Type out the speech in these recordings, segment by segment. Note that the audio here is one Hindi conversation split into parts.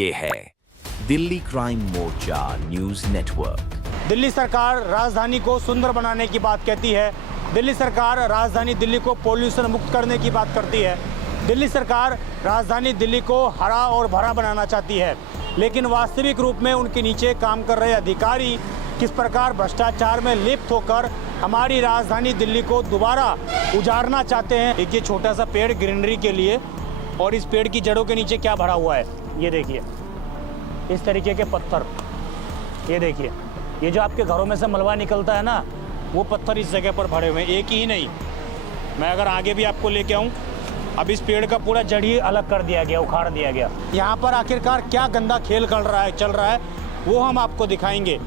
ये है दिल्ली क्राइम मोर्चा न्यूज नेटवर्क। दिल्ली सरकार राजधानी को सुंदर बनाने की बात कहती है। दिल्ली सरकार राजधानी दिल्ली को पोल्यूशन मुक्त करने की बात करती है। दिल्ली सरकार राजधानी दिल्ली को हरा और भरा बनाना चाहती है, लेकिन वास्तविक रूप में उनके नीचे काम कर रहे अधिकारी किस प्रकार भ्रष्टाचार में लिप्त होकर हमारी राजधानी दिल्ली को दोबारा उजाड़ना चाहते हैं। एक ये छोटा सा पेड़ ग्रीनरी के लिए, और इस पेड़ की जड़ों के नीचे क्या भरा हुआ है ये देखिए, इस तरीके के पत्थर। ये देखिए, ये जो आपके घरों में से मलबा निकलता है ना, वो पत्थर इस जगह पर भरे हुए हैं। एक ही नहीं, मैं अगर आगे भी आपको लेके आऊँ, अब इस पेड़ का पूरा जड़ ही अलग कर दिया गया, उखाड़ दिया गया। यहाँ पर आखिरकार क्या गंदा खेल चल रहा है वो हम आपको दिखाएंगे।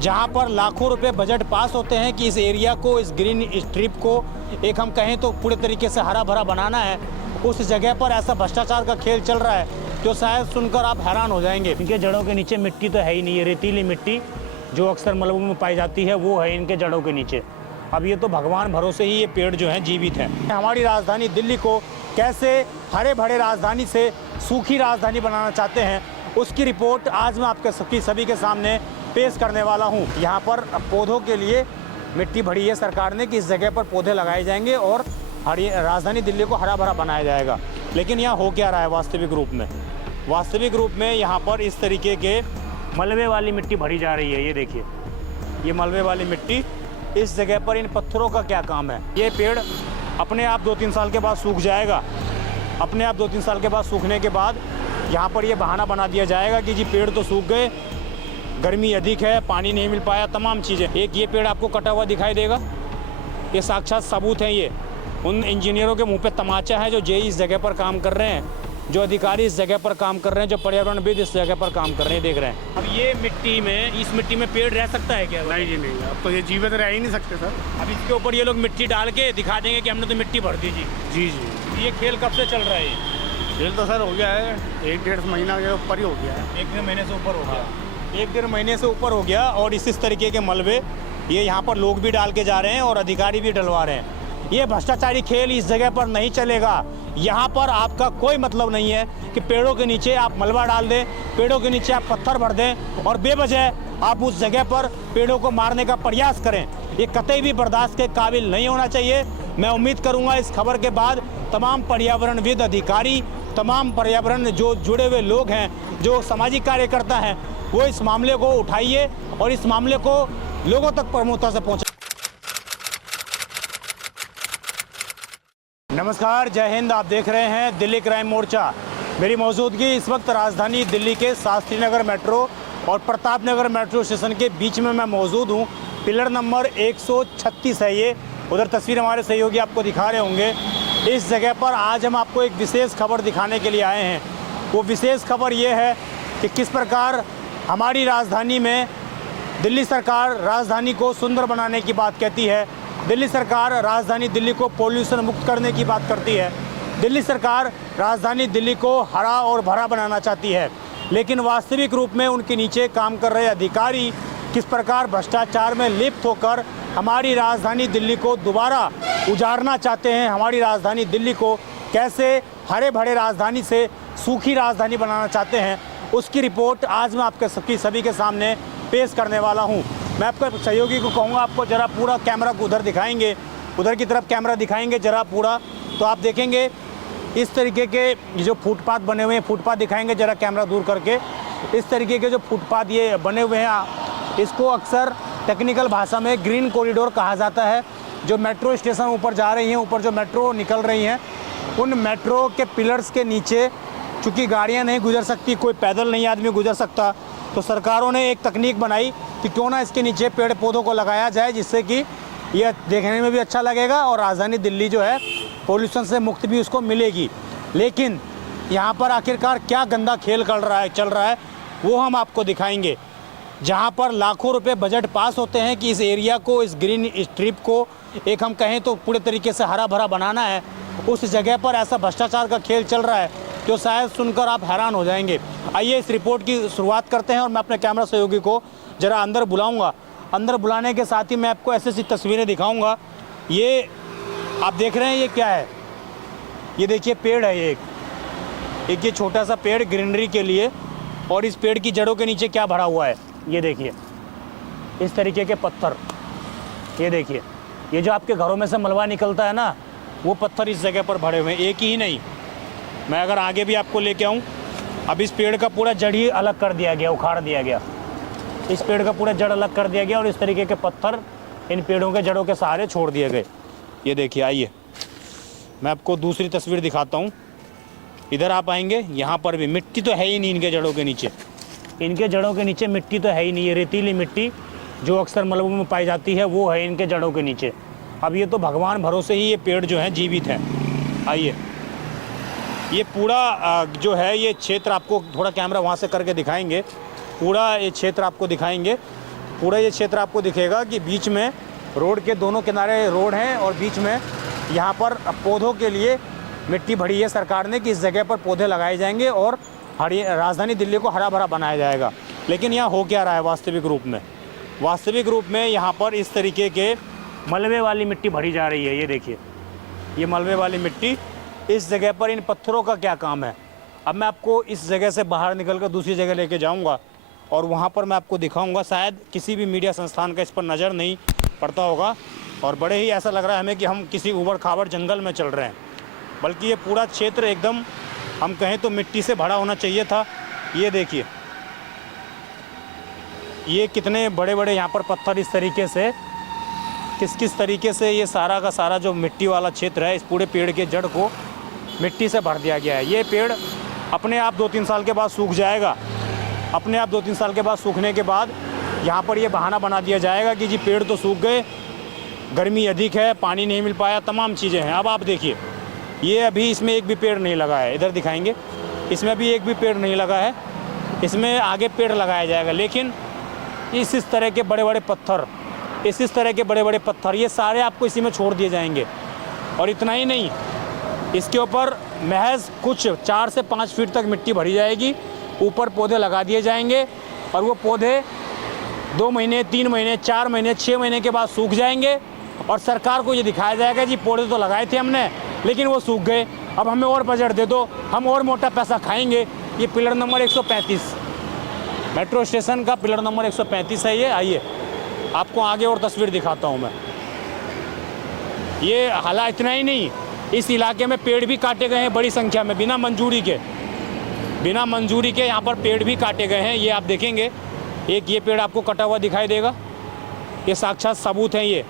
जहाँ पर लाखों रुपए बजट पास होते हैं कि इस एरिया को, इस ग्रीन स्ट्रिप को एक हम कहें तो पूरे तरीके से हरा भरा बनाना है, उस जगह पर ऐसा भ्रष्टाचार का खेल चल रहा है जो शायद सुनकर आप हैरान हो जाएंगे। इनके जड़ों के नीचे मिट्टी तो है ही नहीं, ये रेतीली मिट्टी जो अक्सर मलबों में पाई जाती है वो है इनके जड़ों के नीचे। अब ये तो भगवान भरोसे ही ये पेड़ जो हैं जीवित हैं। हमारी राजधानी दिल्ली को कैसे हरे भरे राजधानी से सूखी राजधानी बनाना चाहते हैं, उसकी रिपोर्ट आज मैं आपके सभी के सामने पेश करने वाला हूँ। यहाँ पर पौधों के लिए मिट्टी भरी है सरकार ने कि इस जगह पर पौधे लगाए जाएंगे और राजधानी दिल्ली को हरा भरा बनाया जाएगा। लेकिन यहाँ हो क्या रहा है वास्तविक रूप में? वास्तविक रूप में यहाँ पर इस तरीके के मलबे वाली मिट्टी भरी जा रही है। ये देखिए, ये मलबे वाली मिट्टी, इस जगह पर इन पत्थरों का क्या काम है? ये पेड़ अपने आप 2-3 साल के बाद सूख जाएगा। अपने आप 2-3 साल के बाद सूखने के बाद यहाँ पर ये बहाना बना दिया जाएगा कि जी पेड़ तो सूख गए, गर्मी अधिक है, पानी नहीं मिल पाया, तमाम चीज़ें। एक ये पेड़ आपको कटा हुआ दिखाई देगा, ये साक्षात सबूत है। ये उन इंजीनियरों के मुंह पे तमाचा है जो जेई इस जगह पर काम कर रहे हैं, जो अधिकारी इस जगह पर काम कर रहे हैं, जो पर्यावरणविद इस जगह पर काम कर रहे हैं, देख रहे हैं। अब ये मिट्टी में, इस मिट्टी में पेड़ रह सकता है क्या? नहीं जी नहीं, अब तो ये जीवित रह ही नहीं सकते सर। अब इसके ऊपर ये लोग मिट्टी डाल के दिखा देंगे कि हमने तो मिट्टी भर दी जी। जी जी, ये खेल कब से चल रहा है? खेल तो सर हो गया है 1-1.5 महीना के ऊपर ही हो गया है। 1-1.5 महीने से ऊपर हो गया। 1-1.5 महीने से ऊपर हो गया। और इस तरीके के मलबे ये यहाँ पर लोग भी डाल के जा रहे हैं और अधिकारी भी डलवा रहे हैं। ये भ्रष्टाचारी खेल इस जगह पर नहीं चलेगा। यहाँ पर आपका कोई मतलब नहीं है कि पेड़ों के नीचे आप मलबा डाल दें, पेड़ों के नीचे आप पत्थर भर दें और बेवजह आप उस जगह पर पेड़ों को मारने का प्रयास करें। ये कतई भी बर्दाश्त के काबिल नहीं होना चाहिए। मैं उम्मीद करूँगा इस खबर के बाद तमाम पर्यावरणविद अधिकारी, तमाम पर्यावरण जो जुड़े हुए लोग हैं, जो सामाजिक कार्यकर्ता हैं, वो इस मामले को उठाइए और इस मामले को लोगों तक प्रमुखता से पहुँचाइए। नमस्कार, जय हिंद। आप देख रहे हैं दिल्ली क्राइम मोर्चा। मेरी मौजूदगी इस वक्त राजधानी दिल्ली के शास्त्री नगर मेट्रो और प्रताप नगर मेट्रो स्टेशन के बीच में मैं मौजूद हूँ। पिलर नंबर 136 है ये। उधर तस्वीर हमारे सहयोगी आपको दिखा रहे होंगे। इस जगह पर आज हम आपको एक विशेष खबर दिखाने के लिए आए हैं। वो विशेष खबर ये है कि किस प्रकार हमारी राजधानी में दिल्ली सरकार राजधानी को सुंदर बनाने की बात कहती है। दिल्ली सरकार राजधानी दिल्ली को पोल्यूशन मुक्त करने की बात करती है। दिल्ली सरकार राजधानी दिल्ली को हरा और भरा बनाना चाहती है, लेकिन वास्तविक रूप में उनके नीचे काम कर रहे अधिकारी किस प्रकार भ्रष्टाचार में लिप्त होकर हमारी राजधानी दिल्ली को दोबारा उजाड़ना चाहते हैं। हमारी राजधानी दिल्ली को कैसे हरे भरे राजधानी से सूखी राजधानी बनाना चाहते हैं, उसकी रिपोर्ट आज मैं आपके सभी के सामने पेश करने वाला हूं। मैं आपके सहयोगी को कहूँगा, आपको ज़रा पूरा कैमरा को उधर दिखाएंगे, उधर की तरफ कैमरा दिखाएंगे ज़रा पूरा, तो आप देखेंगे इस तरीके के जो फुटपाथ बने हुए हैं, फुटपाथ दिखाएंगे ज़रा कैमरा दूर करके। इस तरीके के जो फुटपाथ ये बने हुए हैं, इसको अक्सर टेक्निकल भाषा में ग्रीन कॉरिडोर कहा जाता है। जो मेट्रो स्टेशन ऊपर जा रही हैं, ऊपर जो मेट्रो निकल रही हैं, उन मेट्रो के पिलर्स के नीचे चूँकि गाड़ियाँ नहीं गुजर सकती, कोई पैदल नहीं आदमी गुजर सकता, तो सरकारों ने एक तकनीक बनाई कि क्यों ना इसके नीचे पेड़ पौधों को लगाया जाए, जिससे कि यह देखने में भी अच्छा लगेगा और राजधानी दिल्ली जो है पोल्यूशन से मुक्त भी उसको मिलेगी। लेकिन यहाँ पर आखिरकार क्या गंदा खेल चल रहा है वो हम आपको दिखाएंगे। जहाँ पर लाखों रुपए बजट पास होते हैं कि इस एरिया को, इस ग्रीन स्ट्रिप को एक हम कहें तो पूरे तरीके से हरा भरा बनाना है, उस जगह पर ऐसा भ्रष्टाचार का खेल चल रहा है जो शायद सुनकर आप हैरान हो जाएंगे। आइए इस रिपोर्ट की शुरुआत करते हैं और मैं अपने कैमरा सहयोगी को ज़रा अंदर बुलाऊंगा। अंदर बुलाने के साथ ही मैं आपको ऐसी तस्वीरें दिखाऊंगा। ये आप देख रहे हैं, ये क्या है? ये देखिए पेड़ है, ये एक ये छोटा सा पेड़ ग्रीनरी के लिए, और इस पेड़ की जड़ों के नीचे क्या भरा हुआ है, ये देखिए, इस तरीके के पत्थर। ये देखिए, ये जो आपके घरों में से मलबा निकलता है ना, वो पत्थर इस जगह पर भरे हुए हैं। एक ही नहीं, मैं अगर आगे भी आपको लेके आऊँ, अब इस पेड़ का पूरा जड़ ही अलग कर दिया गया, उखाड़ दिया गया। इस पेड़ का पूरा जड़ अलग कर दिया गया और इस तरीके के पत्थर इन पेड़ों के जड़ों के सहारे छोड़ दिए गए। ये देखिए, आइए मैं आपको दूसरी तस्वीर दिखाता हूँ। इधर आप आएंगे, यहाँ पर भी मिट्टी तो है ही नहीं इनके जड़ों के नीचे। इनके जड़ों के नीचे मिट्टी तो है ही नहीं। ये रेतीली मिट्टी जो अक्सर मलबों में पाई जाती है, वो है इनके जड़ों के नीचे। अब ये तो भगवान भरोसे ही ये पेड़ जो हैं जीवित हैं। आइए, ये पूरा जो है ये क्षेत्र आपको थोड़ा कैमरा वहाँ से करके दिखाएंगे। पूरा ये क्षेत्र आपको दिखाएंगे। पूरा ये क्षेत्र आपको दिखेगा कि बीच में रोड के दोनों किनारे रोड हैं और बीच में यहाँ पर पौधों के लिए मिट्टी भरी है सरकार ने कि इस जगह पर पौधे लगाए जाएंगे और राजधानी दिल्ली को हरा भरा बनाया जाएगा। लेकिन यहाँ हो क्या रहा है वास्तविक रूप में? वास्तविक रूप में यहाँ पर इस तरीके के मलबे वाली मिट्टी भरी जा रही है। ये देखिए, ये मलबे वाली मिट्टी इस जगह पर, इन पत्थरों का क्या काम है? अब मैं आपको इस जगह से बाहर निकल कर दूसरी जगह लेके जाऊंगा और वहाँ पर मैं आपको दिखाऊंगा। शायद किसी भी मीडिया संस्थान का इस पर नज़र नहीं पड़ता होगा और बड़े ही ऐसा लग रहा है हमें कि हम किसी उबड़ खाबड़ जंगल में चल रहे हैं, बल्कि ये पूरा क्षेत्र एकदम हम कहें तो मिट्टी से भरा होना चाहिए था। ये देखिए, ये कितने बड़े बड़े यहाँ पर पत्थर इस तरीके से किस तरीके से ये सारा का सारा जो मिट्टी वाला क्षेत्र है, इस पूरे पेड़ के जड़ को मिट्टी से भर दिया गया है। ये पेड़ अपने आप 2-3 साल के बाद सूख जाएगा। अपने आप 2-3 साल के बाद सूखने के बाद यहाँ पर ये बहाना बना दिया जाएगा कि जी पेड़ तो सूख गए, गर्मी अधिक है, पानी नहीं मिल पाया, तमाम चीज़ें हैं। अब आप देखिए, ये अभी इसमें एक भी पेड़ नहीं लगा है। इधर दिखाएंगे, इसमें अभी एक भी पेड़ नहीं लगा है। इसमें आगे पेड़ लगाया जाएगा, लेकिन इस तरह के बड़े बड़े पत्थर, इस तरह के बड़े बड़े पत्थर ये सारे आपको इसी में छोड़ दिए जाएंगे। और इतना ही नहीं, इसके ऊपर महज कुछ 4 से 5 फीट तक मिट्टी भरी जाएगी, ऊपर पौधे लगा दिए जाएंगे और वो पौधे 2 महीने, 3 महीने, 4 महीने, 6 महीने के बाद सूख जाएंगे और सरकार को ये दिखाया जाएगा जी पौधे तो लगाए थे हमने, लेकिन वो सूख गए, अब हमें और बजट दे दो, हम और मोटा पैसा खाएंगे। ये पिलर नंबर 135 मेट्रो स्टेशन का पिलर नंबर 135 है ये। आइए आपको आगे और तस्वीर दिखाता हूँ मैं। ये हालात इतना ही नहीं, इस इलाके में पेड़ भी काटे गए हैं बड़ी संख्या में, बिना मंजूरी के यहाँ पर पेड़ भी काटे गए हैं। ये आप देखेंगे, एक ये पेड़ आपको कटा हुआ दिखाई देगा। ये साक्षात सबूत हैं, ये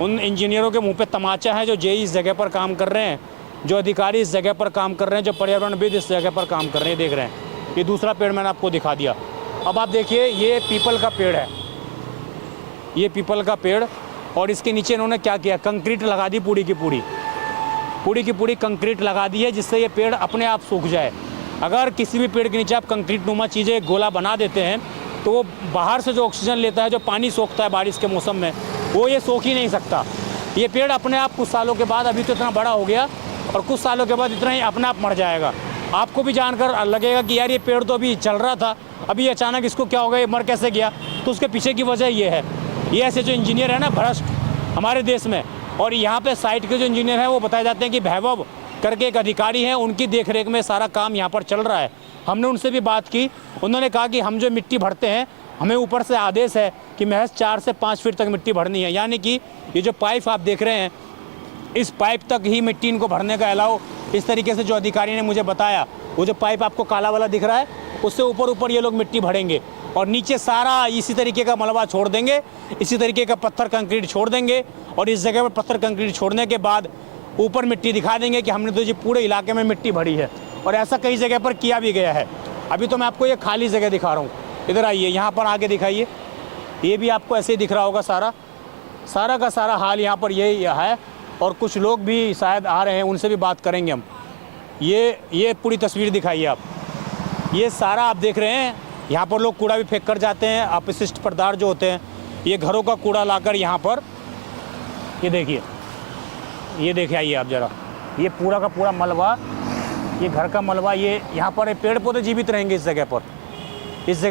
उन इंजीनियरों के मुंह पे तमाचा है जो जेई इस जगह पर काम कर रहे हैं, जो अधिकारी इस जगह पर काम कर रहे हैं, जो पर्यावरणविद इस जगह पर काम कर रहे हैं। देख रहे हैं, ये दूसरा पेड़ मैंने आपको दिखा दिया। अब आप देखिए, ये पीपल का पेड़ है, ये पीपल का पेड़, और इसके नीचे इन्होंने क्या किया, कंक्रीट लगा दी, पूरी की पूरी कंक्रीट लगा दी है, जिससे ये पेड़ अपने आप सूख जाए। अगर किसी भी पेड़ के नीचे आप कंक्रीट नुमा चीज़ें गोला बना देते हैं तो वो बाहर से जो ऑक्सीजन लेता है, जो पानी सोखता है बारिश के मौसम में, वो ये सोख ही नहीं सकता। ये पेड़ अपने आप कुछ सालों के बाद, अभी तो इतना बड़ा हो गया, और कुछ सालों के बाद इतना ही अपने आप मर जाएगा। आपको भी जानकर लगेगा कि यार ये पेड़ तो अभी चल रहा था, अभी अचानक इसको क्या हो गया, ये मर कैसे गया? तो उसके पीछे की वजह ये है, ये ऐसे जो इंजीनियर है ना भ्रष्ट हमारे देश में, और यहाँ पे साइट के जो इंजीनियर हैं वो बताए जाते हैं कि वैभव करके एक अधिकारी हैं, उनकी देखरेख में सारा काम यहाँ पर चल रहा है। हमने उनसे भी बात की, उन्होंने कहा कि हम जो मिट्टी भरते हैं, हमें ऊपर से आदेश है कि महज 4 से 5 फीट तक मिट्टी भरनी है, यानी कि ये जो पाइप आप देख रहे हैं, इस पाइप तक ही मिट्टी इनको भरने का अलाउ, इस तरीके से जो अधिकारी ने मुझे बताया, वो जो पाइप आपको काला वाला दिख रहा है, उससे ऊपर ये लोग मिट्टी भरेंगे और नीचे सारा इसी तरीके का मलबा छोड़ देंगे, इसी तरीके का पत्थर कंक्रीट छोड़ देंगे, और इस जगह पर पत्थर कंक्रीट छोड़ने के बाद ऊपर मिट्टी दिखा देंगे कि हमने तो जी पूरे इलाके में मिट्टी भरी है। और ऐसा कई जगह पर किया भी गया है। अभी तो मैं आपको ये खाली जगह दिखा रहा हूँ, इधर आइए, यहाँ पर आगे दिखाइए, ये भी आपको ऐसे ही दिख रहा होगा। सारा का सारा हाल यहाँ पर यही है, और कुछ लोग भी शायद आ रहे हैं, उनसे भी बात करेंगे हम। ये पूरी तस्वीर दिखाइए आप, ये सारा आप देख रहे हैं, यहाँ पर लोग कूड़ा भी फेंक कर जाते हैं, अपशिष्ट पदार्थ जो होते हैं, ये घरों का कूड़ा लाकर यहाँ पर, ये देखिए आइए आप ज़रा, ये पूरा का पूरा मलबा, ये घर का मलबा, ये यहाँ पर पेड़ पौधे जीवित रहेंगे इस जगह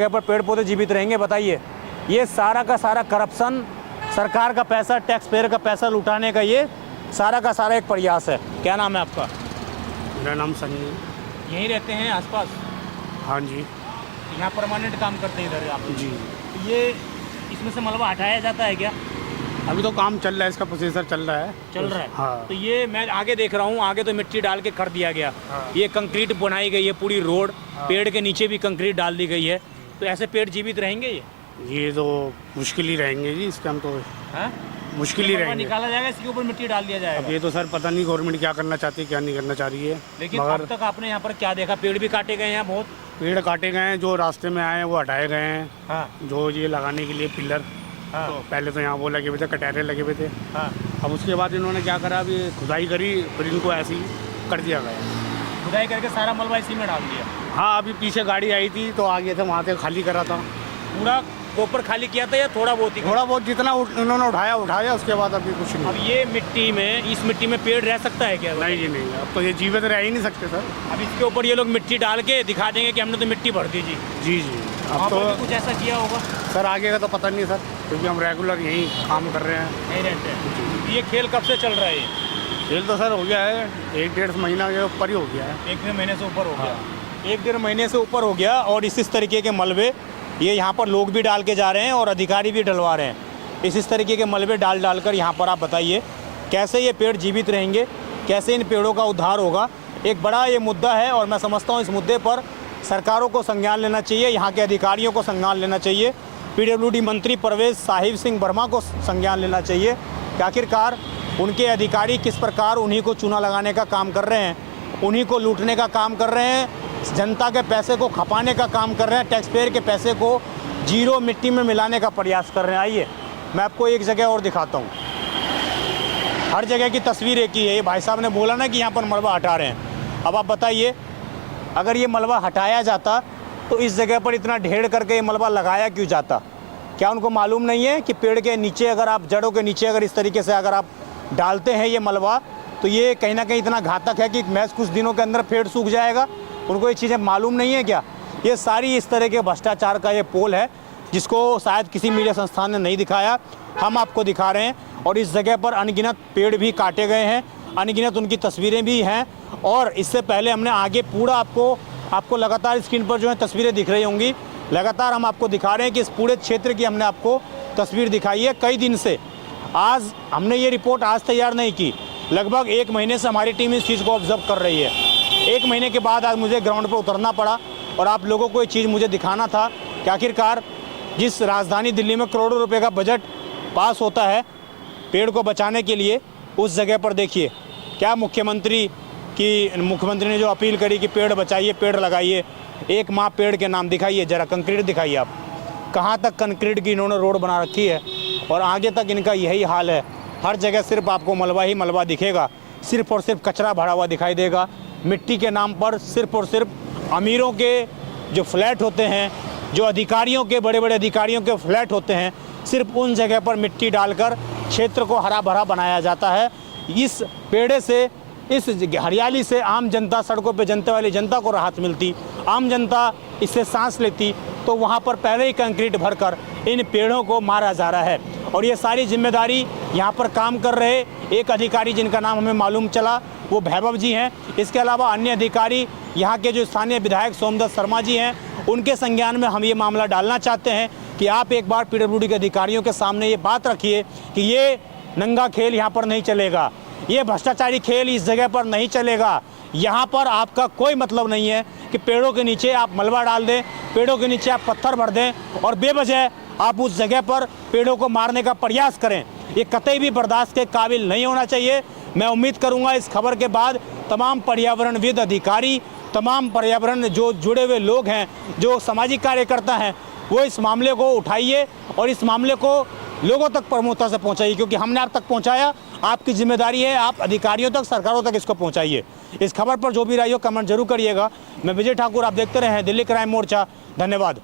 पर पेड़ पौधे जीवित रहेंगे। बताइए, ये सारा का सारा करप्शन, सरकार का पैसा, टैक्स पेयर का पैसा लुटाने का ये सारा का सारा एक प्रयास है। क्या नाम है आपका? मेरा नाम संजय। यहीं रहते हैं आसपास? हाँ जी। यहाँ परमानेंट काम करते हैं इधर आप? जी। तो ये इसमें से मलबा हटाया जाता है क्या? अभी तो काम चल रहा है, इसका प्रोसेसर चल रहा है। चल रहा है। हाँ। तो ये मैं आगे देख रहा हूँ, आगे तो मिट्टी डाल के कर दिया गया। हाँ। ये कंक्रीट बनाई गई है पूरी रोड, पेड़ के नीचे भी कंक्रीट डाल दी गई है। तो ऐसे पेड़ जीवित रहेंगे ये तो मुश्किल ही रहेंगे जी, इसका हम तो हाँ? मुश्किल ही रहेंगे। निकाला जाएगा, इसके ऊपर मिट्टी डाल दिया अब जाएगा। ये तो सर पता नहीं गवर्नमेंट क्या करना चाहती है, क्या नहीं करना चाह रही है। लेकिन मगर अब तक आपने यहाँ पर क्या देखा? पेड़ भी काटे गए हैं यहाँ बहुत। पेड़ काटे गए हैं, जो रास्ते में आए हैं वो हटाए गए हैं। हाँ जो ये लगाने के लिए पिलर, हाँ तो पहले तो यहाँ वो लगे हुए थे, कटहरे लगे हुए थे। हाँ। अब उसके बाद इन्होंने क्या करा, अभी खुदाई करी, फिर इनको ऐसे ही कर दिया गया। खुदाई करके सारा मलबा इसी में डाल दिया। हाँ, अभी पीछे गाड़ी आई थी तो आ गए थे, वहाँ से खाली करा था। पूरा ऊपर खाली किया था या थोड़ा बहुत ही? थोड़ा बहुत जितना इन्होंने उठाया, उसके बाद अभी कुछ नहीं। अब ये मिट्टी में, इस मिट्टी में पेड़ रह सकता है क्या? नहीं जी नहीं, अब तो ये जीवित रह ही नहीं सकते सर। अब इसके ऊपर ये लोग मिट्टी डाल के दिखा देंगे कि हमने तो मिट्टी भर दी जी। जी जी, वहाँ अब तो पर भी कुछ ऐसा किया होगा? सर आगे का तो पता नहीं सर, क्योंकि हम रेगुलर यहीं काम कर रहे हैं। नहीं रहते हैं। ये खेल कब से चल रहा है? खेल तो सर हो गया है 1-1.5 महीना के ऊपर ही हो गया है। 1-1.5 महीने से ऊपर हो गया। 1-1.5 महीने से ऊपर हो गया। और इस तरीके के मलबे ये यहाँ पर लोग भी डाल के जा रहे हैं और अधिकारी भी डलवा रहे हैं। इस तरीके के मलबे डाल कर यहाँ पर आप बताइए कैसे ये पेड़ जीवित रहेंगे, कैसे इन पेड़ों का उद्धार होगा। एक बड़ा ये मुद्दा है और मैं समझता हूँ इस मुद्दे पर सरकारों को संज्ञान लेना चाहिए, यहाँ के अधिकारियों को संज्ञान लेना चाहिए। पीडब्ल्यूडी मंत्री परवेज साहिब सिंह वर्मा को संज्ञान लेना चाहिए कि आखिरकार उनके अधिकारी किस प्रकार उन्हीं को चूना लगाने का काम कर रहे हैं, उन्हीं को लूटने का काम कर रहे हैं, जनता के पैसे को खपाने का काम कर रहे हैं, टैक्स पेयर के पैसे को जीरो मिट्टी में मिलाने का प्रयास कर रहे हैं। आइए मैं आपको एक जगह और दिखाता हूँ। हर जगह की तस्वीर एक ही है। ये भाई साहब ने बोला ना कि यहाँ पर मलबा हटा रहे हैं। अब आप बताइए, अगर ये मलबा हटाया जाता तो इस जगह पर इतना ढेर करके ये मलबा लगाया क्यों जाता? क्या उनको मालूम नहीं है कि पेड़ के नीचे, अगर आप जड़ों के नीचे अगर इस तरीके से अगर आप डालते हैं ये मलबा, तो ये कहीं ना कहीं इतना घातक है कि महज कुछ दिनों के अंदर पेड़ सूख जाएगा? उनको ये चीज़ें मालूम नहीं है क्या? ये सारी इस तरह के भ्रष्टाचार का ये पोल है जिसको शायद किसी मीडिया संस्थान ने नहीं दिखाया, हम आपको दिखा रहे हैं। और इस जगह पर अनगिनत पेड़ भी काटे गए हैं, अनगिनत उनकी तस्वीरें भी हैं। और इससे पहले हमने आगे पूरा आपको लगातार स्क्रीन पर जो है तस्वीरें दिख रही होंगी, लगातार हम आपको दिखा रहे हैं कि इस पूरे क्षेत्र की हमने आपको तस्वीर दिखाई है कई दिन से। आज हमने ये रिपोर्ट आज तैयार नहीं की, लगभग 1 महीने से हमारी टीम इस चीज़ को ऑब्जर्व कर रही है। 1 महीने के बाद आज मुझे ग्राउंड पर उतरना पड़ा और आप लोगों को ये चीज़ मुझे दिखाना था कि आखिरकार जिस राजधानी दिल्ली में करोड़ों रुपए का बजट पास होता है पेड़ को बचाने के लिए, उस जगह पर देखिए क्या मुख्यमंत्री ने जो अपील करी कि पेड़ बचाइए, पेड़ लगाइए, एक माह पेड़ के नाम दिखाइए, ज़रा कंक्रीट दिखाइए। आप कहाँ तक कंक्रीट की इन्होंने रोड बना रखी है और आगे तक इनका यही हाल है। हर जगह सिर्फ आपको मलबा ही मलबा दिखेगा, सिर्फ और सिर्फ कचरा भरा हुआ दिखाई देगा। मिट्टी के नाम पर सिर्फ और सिर्फ अमीरों के जो फ्लैट होते हैं, जो अधिकारियों के, बड़े बड़े अधिकारियों के फ्लैट होते हैं, सिर्फ उन जगह पर मिट्टी डालकर क्षेत्र को हरा भरा बनाया जाता है। इस पेड़े से, इस हरियाली से आम जनता, सड़कों पे जनता वाली जनता को राहत मिलती, आम जनता इससे सांस लेती, तो वहाँ पर पहले ही कंक्रीट भरकर इन पेड़ों को मारा जा रहा है। और ये सारी जिम्मेदारी यहाँ पर काम कर रहे एक अधिकारी जिनका नाम हमें मालूम चला वो वैभव जी हैं। इसके अलावा अन्य अधिकारी यहाँ के जो स्थानीय विधायक सोमदत्त शर्मा जी हैं, उनके संज्ञान में हम ये मामला डालना चाहते हैं कि आप एक बार पीडब्ल्यूडी के अधिकारियों के सामने ये बात रखिए कि ये नंगा खेल यहाँ पर नहीं चलेगा, ये भ्रष्टाचारी खेल इस जगह पर नहीं चलेगा। यहाँ पर आपका कोई मतलब नहीं है कि पेड़ों के नीचे आप मलबा डाल दें, पेड़ों के नीचे आप पत्थर भर दें और बेवजह आप उस जगह पर पेड़ों को मारने का प्रयास करें। ये कतई भी बर्दाश्त के काबिल नहीं होना चाहिए। मैं उम्मीद करूँगा इस खबर के बाद तमाम पर्यावरणविद अधिकारी, तमाम पर्यावरण जो जुड़े हुए लोग हैं, जो सामाजिक कार्यकर्ता हैं, वो इस मामले को उठाइए और इस मामले को लोगों तक प्रमुखता से पहुंचाइए, क्योंकि हमने आप तक पहुंचाया, आपकी जिम्मेदारी है, आप अधिकारियों तक, सरकारों तक इसको पहुंचाइए। इस खबर पर जो भी राय हो कमेंट जरूर करिएगा। मैं विजय ठाकुर, आप देखते रहे दिल्ली क्राइम मोर्चा। धन्यवाद।